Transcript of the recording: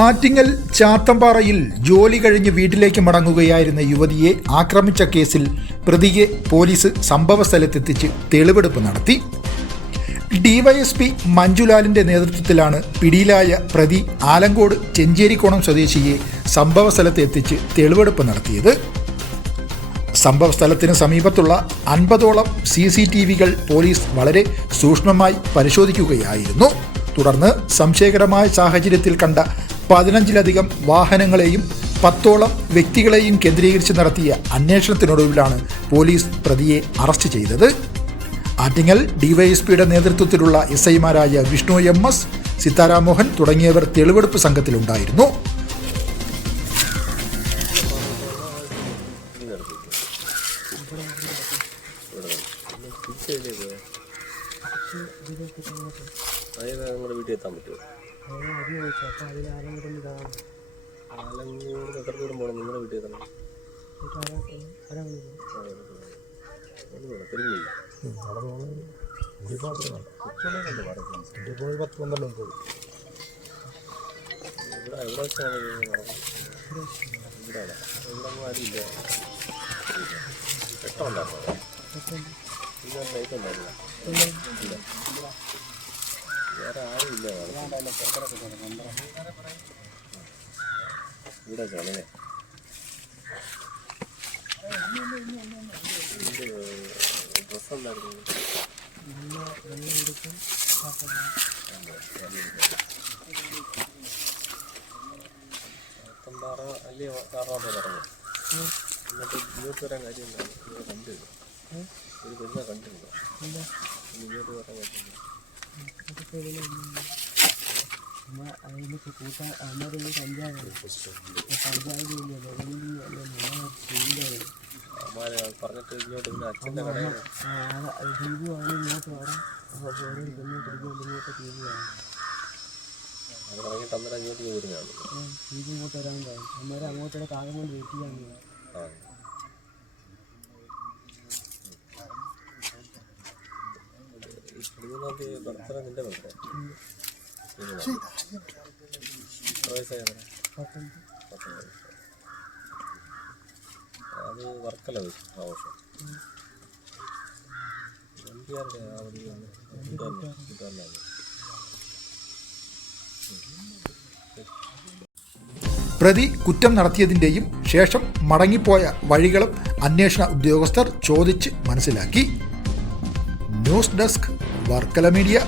ആറ്റിങ്ങൽ ചാത്തമ്പാറയിൽ ജോലി കഴിഞ്ഞ് വീട്ടിലേക്ക് മടങ്ങുകയായിരുന്ന യുവതിയെ ആക്രമിച്ച കേസിൽ പ്രതിയെ പോലീസ് സംഭവസ്ഥലത്തെത്തിച്ച് തെളിവെടുപ്പ് നടത്തി. ഡിവൈഎസ്പി മഞ്ജുലാലിന്റെ നേതൃത്വത്തിലാണ് പിടിയിലായ പ്രതി ആലങ്കോട് ചെഞ്ചേരിക്കോണം സ്വദേശിയെ സംഭവസ്ഥലത്ത് എത്തിച്ച് തെളിവെടുപ്പ് നടത്തിയത്. സംഭവസ്ഥലത്തിന് സമീപത്തുള്ള 50ഓളം CCTVകൾ പോലീസ് വളരെ സൂക്ഷ്മമായി പരിശോധിക്കുകയായിരുന്നു. തുടർന്ന് സംശയകരമായ സാഹചര്യത്തിൽ കണ്ട 15ലധികം വാഹനങ്ങളെയും 10ഓളം വ്യക്തികളെയും കേന്ദ്രീകരിച്ച് നടത്തിയ അന്വേഷണത്തിനൊടുവിലാണ് പോലീസ് പ്രതിയെ അറസ്റ്റ് ചെയ്തത്. ആറ്റിങ്ങൽ ഡിവൈഎസ്പിയുടെ നേതൃത്വത്തിലുള്ള SIമാരായ വിഷ്ണു MS, സിത്താരാമോഹൻ തുടങ്ങിയവർ തെളിവെടുപ്പ് സംഘത്തിലുണ്ടായിരുന്നു. വീട്ടിൽ എത്താൻ പറ്റുമോ? ആലങ്കോട് എത്ര ദൂരം പോകണം? നിങ്ങളുടെ വീട്ടിൽ എത്തണം. എവിടെ വെച്ചാണ് ഇവിടെയാണ്? ഇവിടെ ആരുമില്ല. പെട്ടുണ്ടായിരുന്നോ? ലൈറ്റ് ഉണ്ടായിരുന്നില്ല. വേറെ ആരുമില്ല. ഇവിടെ കാണല്ലേ? ഡ്രസ് ഉണ്ടായിരുന്നു. ചാത്തമ്പാറ അല്ലേ കാരണമാണോ പറഞ്ഞു? എന്നിട്ട് ഇങ്ങോട്ട് വരാൻ കാര്യമുണ്ടായിരുന്നു. കണ്ടിരുന്നു ഒരു പെരുന്നാൾ കണ്ടിരുന്നു. ഇങ്ങോട്ട് വരാൻ കാര്യമില്ല. പറഞ്ഞിട്ട് ഇങ്ങോട്ട് പിന്നെ അച്ഛൻ്റെ കടയിൽ അത് പറഞ്ഞിട്ട് അന്നേരം ഇങ്ങോട്ട് വരുന്നതാണ്. ഇങ്ങോട്ട് വരാൻ അന്നേരം അങ്ങോട്ടൂടെ കാലം കൊണ്ട് വെയിറ്റ് ചെയ്യാൻ. ബർത്ത്ഡേ നിന്റെ ബർത്ത്ഡേ അത് വർക്കല ആഘോഷം. വണ്ടിയാരുടെ ആ ഒരു കൂട്ടുകാരനാണ്. പ്രതി കുറ്റം നടത്തിയതിൻ്റെയും ശേഷം മടങ്ങിപ്പോയ വഴികളും അന്വേഷണ ഉദ്യോഗസ്ഥർ ചോദിച്ച് മനസ്സിലാക്കി. News desk Varkala media.